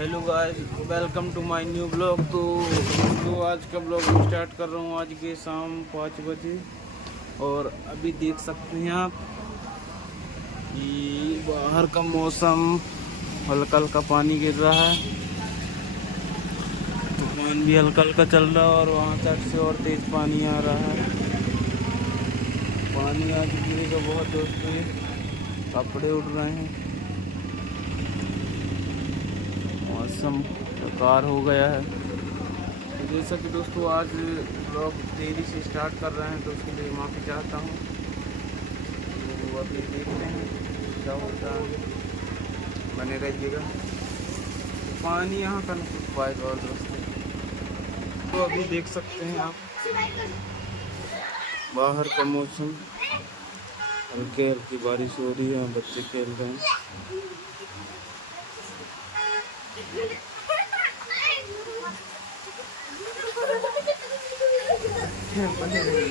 Hello guys, welcome to my new blog. तो आज का ब्लॉग स्टार्ट कर रहा हूँ आज के शाम 5 बजे। और अभी देख सकते हैं आप कि बाहर का मौसम, हल्का हल्का पानी गिर रहा है। तूफान भी हल्का हल्का चल रहा है और वहाँ तक से और तेज पानी आ रहा है। पानी आज गिरेगा बहुत दोस्तों, कपड़े उड़ रहे हैं। मौसम बेकार हो गया है। तो जैसा कि दोस्तों आज ब्लॉग देरी से स्टार्ट कर रहे हैं तो उसके लिए माफ़ी चाहता हूँ। तो अभी देखते हैं क्या होता है, बने रहिएगा। पानी यहाँ का नहीं पाएगा और दोस्तों, तो अभी देख सकते हैं आप बाहर का मौसम, हल्की हल्की बारिश हो रही है, बच्चे खेल रहे हैं। बने रहिए।